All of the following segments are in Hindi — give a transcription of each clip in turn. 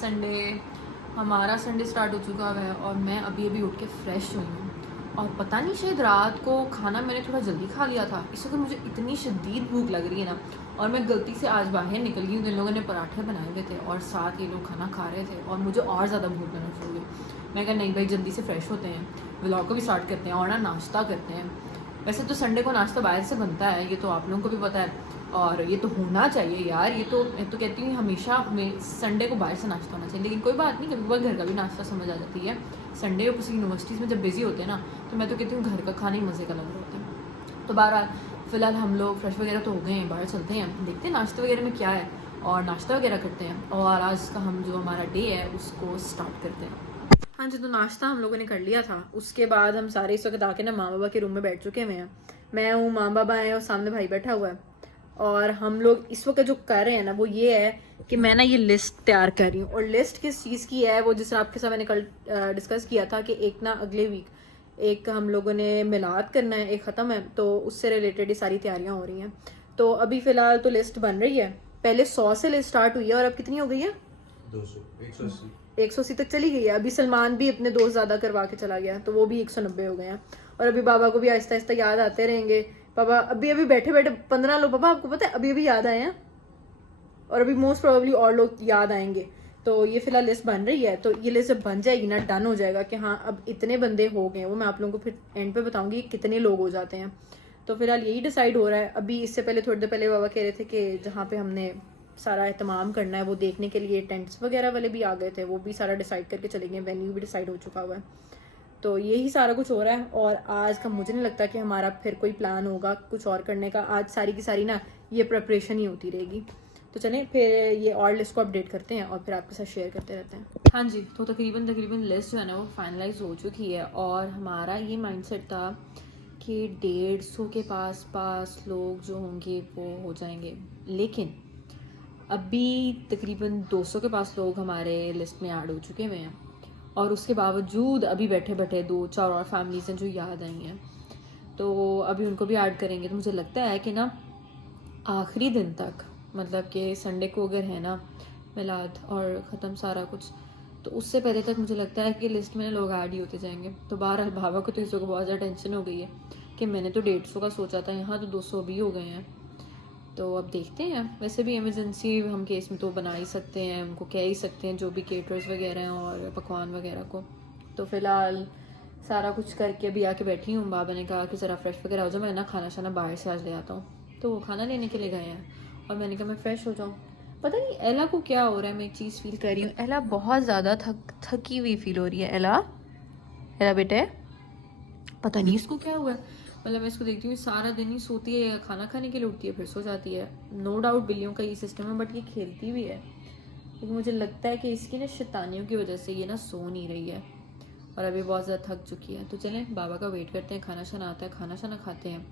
संडे, हमारा संडे स्टार्ट हो चुका है और मैं अभी अभी उठ के फ्रेश हुई हूँ। और पता नहीं शायद रात को खाना मैंने थोड़ा जल्दी खा लिया था, इस वक्त मुझे इतनी शदीद भूख लग रही है ना। और मैं गलती से आज बाहर निकल गई हूँ तो इन लोगों ने पराठे बनाए हुए थे और साथ ये लोग खाना खा रहे थे और मुझे और ज़्यादा भूख लगना शुरू हो गई। मैं कहा नहीं भाई, जल्दी से फ्रेश होते हैं, व्लॉग को भी स्टार्ट करते हैं और ना नाश्ता करते हैं। वैसे तो संडे को नाश्ता बाहर से बनता है, ये तो आप लोगों को भी पता है और ये तो होना चाहिए यार। ये तो मैं तो कहती हूँ हमेशा हमें संडे को बाहर से नाश्ता होना चाहिए, लेकिन कोई बात नहीं, कभी कभार घर का भी नाश्ता समझ आ जाती है। संडे को किसी यूनिवर्सिटीज़ में जब बिजी होते हैं ना, तो मैं तो कहती हूँ घर का खाना ही मज़े का लग रहा होता है। तो बहरहाल फ़िलहाल हम लोग फ्रेश वगैरह तो हो गए हैं, बाहर चलते हैं, देखते हैं नाश्ते वगैरह में क्या है और नाश्ता वगैरह करते हैं और आज का हम जो हमारा डे है उसको स्टार्ट करते हैं। हाँ जी, तो नाश्ता हम लोगों ने कर लिया था। उसके बाद हम सारे इस वक्त आके ना माँ बाबा के रूम में बैठ चुके हुए हैं। मैं हूँ, माँ बाबा हैं और सामने भाई बैठा हुआ है। और हम लोग इस वक्त जो कर रहे हैं ना वो ये है कि मैं ना ये लिस्ट तैयार कर रही हूँ। और लिस्ट किस चीज़ की है वो जिससे आपके साथ मैंने कल डिस्कस किया था कि एक ना अगले वीक एक हम लोगों ने मिलाद करना है, एक ख़त्म है, तो उससे रिलेटेड ये सारी तैयारियाँ हो रही हैं। तो अभी फ़िलहाल तो लिस्ट बन रही है। पहले 100 से लिस्ट स्टार्ट हुई है और अब कितनी हो गई है? 200, 180। 180 तक चली गई है। अभी सलमान भी अपने दोस्त ज़्यादा करवा के चला गया तो वो भी 190 हो गए हैं। और अभी बाबा को भी आहिस्ता आहिस्ता याद आते रहेंगे। पापा अभी अभी बैठे बैठे 15 लोग, पापा आपको पता है अभी अभी याद आए हैं और अभी मोस्ट प्रोबेबली और लोग याद आएंगे। तो ये फिलहाल लिस्ट बन रही है, तो ये लिस्ट जब बन जाएगी ना, डन हो जाएगा कि हाँ अब इतने बंदे हो गए, वो मैं आप लोगों को फिर एंड पे बताऊंगी कितने लोग हो जाते हैं। तो फिलहाल यही डिसाइड हो रहा है। अभी इससे पहले थोड़ी देर पहले बाबा कह रहे थे कि जहाँ पे हमने सारा एहतमाम करना है वो देखने के लिए टेंट्स वगैरह वाले भी आ गए थे, वो भी सारा डिसाइड करके चले गए, वेन्यू भी डिसाइड हो चुका हुआ है। तो यही सारा कुछ हो रहा है और आज का मुझे नहीं लगता कि हमारा फिर कोई प्लान होगा कुछ और करने का। आज सारी की सारी ना ये प्रिपरेशन ही होती रहेगी। तो चलें फिर ये और लिस्ट को अपडेट करते हैं और फिर आपके साथ शेयर करते रहते हैं। हाँ जी, तो तकरीबन लिस्ट जो है ना वो फाइनलाइज हो चुकी है और हमारा ये माइंडसेट था कि 150 के पास लोग जो होंगे वो हो जाएंगे, लेकिन अभी तकरीबन 200 के पास लोग हमारे लिस्ट में ऐड हो चुके हुए हैं। और उसके बावजूद अभी बैठे बैठे 2-4 और फैमिलीज हैं जो याद आई हैं, तो अभी उनको भी ऐड करेंगे। तो मुझे लगता है कि ना आखिरी दिन तक, मतलब कि संडे को अगर है ना मिलाद और ख़त्म सारा कुछ, तो उससे पहले तक मुझे लगता है कि लिस्ट में लोग ऐड ही होते जाएंगे। तो बहरहाल बाबा को तो इस वक्त बहुत ज़्यादा टेंशन हो गई है कि मैंने तो 150 का सोचा था, यहाँ तो 200 भी हो गए हैं। तो अब देखते हैं। वैसे भी इमरजेंसी हम केस में तो बना ही सकते हैं, उनको कह ही सकते हैं जो भी केटर्स वगैरह हैं और पकवान वगैरह को। तो फ़िलहाल सारा कुछ करके अभी आके बैठी हूँ। बाबा ने कहा कि ज़रा फ्रेश वगैरह हो जाओ, मैं ना खाना शाना बाहर से आज ले आता हूँ। तो वो खाना लेने के लिए गए हैं और मैंने कहा मैं फ़्रेश हो जाऊँ। पता नहीं एला को क्या हो रहा है, मैं एक चीज़ फील कर रही हूँ, एला बहुत ज़्यादा थकी हुई फील हो रही है। एला, एला बेटे, पता नहीं इसको क्या हुआ है। मतलब मैं इसको देखती हूँ सारा दिन ही सोती है, खाना खाने के लिए उठती है फिर सो जाती है। नो डाउट बिल्लियों का ये सिस्टम है, बट ये खेलती भी है। लेकिन मुझे लगता है कि इसकी ना शैतानियों की वजह से ये ना सो नहीं रही है और अभी बहुत ज़्यादा थक चुकी है। तो चलें बाबा का वेट करते हैं, खाना शाना आता है, खाना शाना खाते हैं,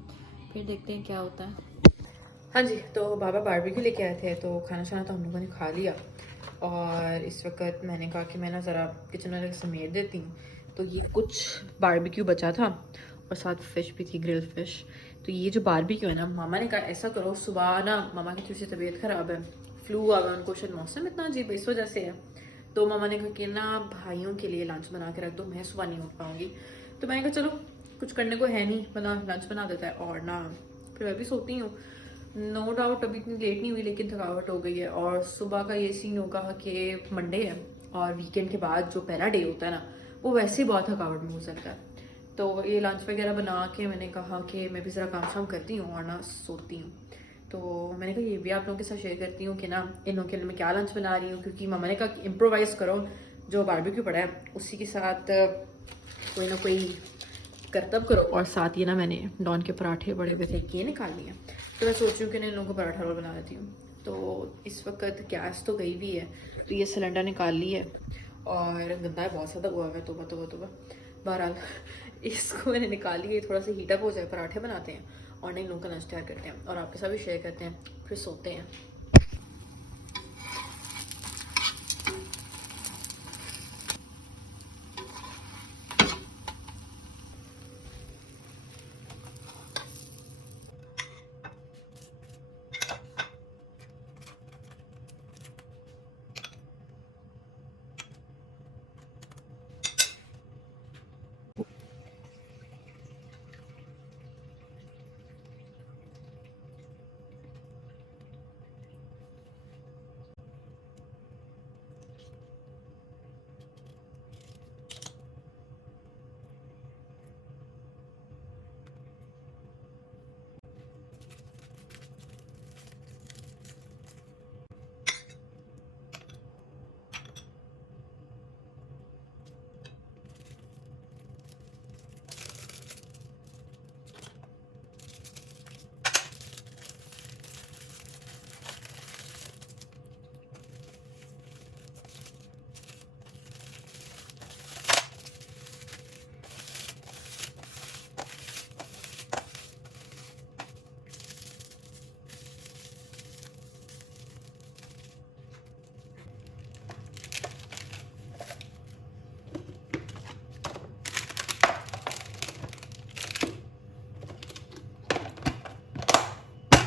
फिर देखते हैं क्या होता है। हाँ जी, तो बाबा बारबेक्यू लेके आए थे तो खाना शाना तो हम लोगों ने खा लिया और इस वक्त मैंने कहा कि मैं ना ज़रा किचन वाले समेट देती हूँ। तो ये कुछ बारबेक्यू बचा था और साथ फ़िश भी थी, ग्रिल फ़िश। तो ये जो बारबेक्यू है ना, मामा ने कहा ऐसा करो, सुबह ना मामा की थोड़ी सी तबीयत ख़राब है, फ्लू आ गया उनको, शायद मौसम इतना अजीब है इस वजह से है। तो मामा ने कहा कि ना भाइयों के लिए लंच बना के रख दो, मैं सुबह नहीं उठ पाऊँगी। तो मैंने कहा चलो कुछ करने को है नहीं, बना लंच बना देता है और ना फिर मैं भी सोती हूँ। नो डाउट अभी इतनी लेट नहीं हुई लेकिन थकावट हो गई है और सुबह का ये सीन होगा कि मंडे है और वीकेंड के बाद जो पहला डे होता है ना वो वैसे ही बहुत थकावट में गुजरता है। तो ये लंच वगैरह बना के मैंने कहा कि मैं भी ज़रा काम शाम करती हूँ और ना सोती हूँ। तो मैंने कहा ये भी आप लोगों के साथ शेयर करती हूँ कि ना इन लोगों के लिए मैं क्या लंच बना रही हूँ, क्योंकि मम्मा ने कहा कि इम्प्रोवाइज़ करो, जो बारबेक्यू पड़ा है उसी के साथ कोई ना कोई करतब करो। और साथ ही ना मैंने डॉन के पराठे बड़े हुए थे, ये निकाल लिए, तो मैं सोच रही हूँ कि इन लोगों को पराठा रोल बना देती हूँ। तो इस वक्त गैस तो गई भी है, तो ये सिलेंडर निकाल ली है और गंदा है बहुत ज़्यादा हुआ है, तोबा तोबा तोबा। बहरहाल इसको मैंने निकाल लिया, थोड़ा सा हीटअप हो जाए, पराठे बनाते हैं और नए लोगों का लंच तैयार करते हैं और आपके साथ भी शेयर करते हैं, फिर सोते हैं।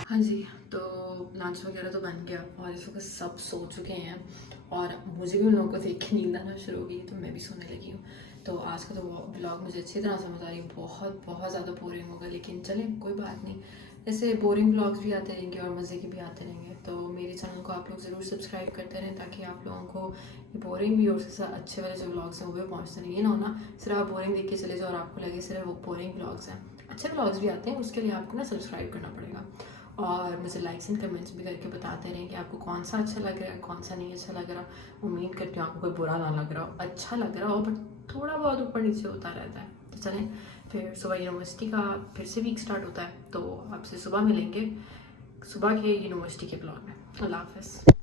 हाँ जी, तो लंच वगैरह तो बन गया और इस वक्त सब सो चुके हैं और मुझे भी उन लोगों को देख के नींद आना शुरू हो गई, तो मैं भी सोने लगी हूँ। तो आज का तो ब्लॉग मुझे अच्छी तरह समझ आ रही है, बहुत बहुत ज़्यादा बोरिंग होगा, लेकिन चलें कोई बात नहीं। ऐसे बोरिंग ब्लॉग्स भी आते रहेंगे और मज़े के भी आते रहेंगे, तो मेरे चैनल को आप लोग ज़रूर सब्सक्राइब करते रहें ताकि आप लोगों को ये बोरिंग भी और उसके साथ अच्छे वाले जो ब्लॉग्स हैं वो भी पहुँचते रहें। ये ना हो ना सिर्फ आप बोरिंग देख के चले जाओ और आपको लगे सिर्फ वो बोरिंग ब्लॉग्स हैं। अच्छे ब्लॉग्स भी आते हैं, उसके लिए आपको ना सब्सक्राइब करना पड़ेगा और मुझे लाइक्स एंड कमेंट्स भी करके बताते रहें कि आपको कौन सा अच्छा लग रहा है, कौन सा नहीं अच्छा लग रहा। उम्मीद करती हूँ आपको कोई बुरा ना लग रहा हो, अच्छा लग रहा हो, बट थोड़ा बहुत ऊपर नीचे होता रहता है। तो चलें, फिर सुबह यूनिवर्सिटी का फिर से वीक स्टार्ट होता है, तो आपसे सुबह मिलेंगे सुबह के यूनिवर्सिटी के ब्लॉग में। अल्लाह हाफ़िज़।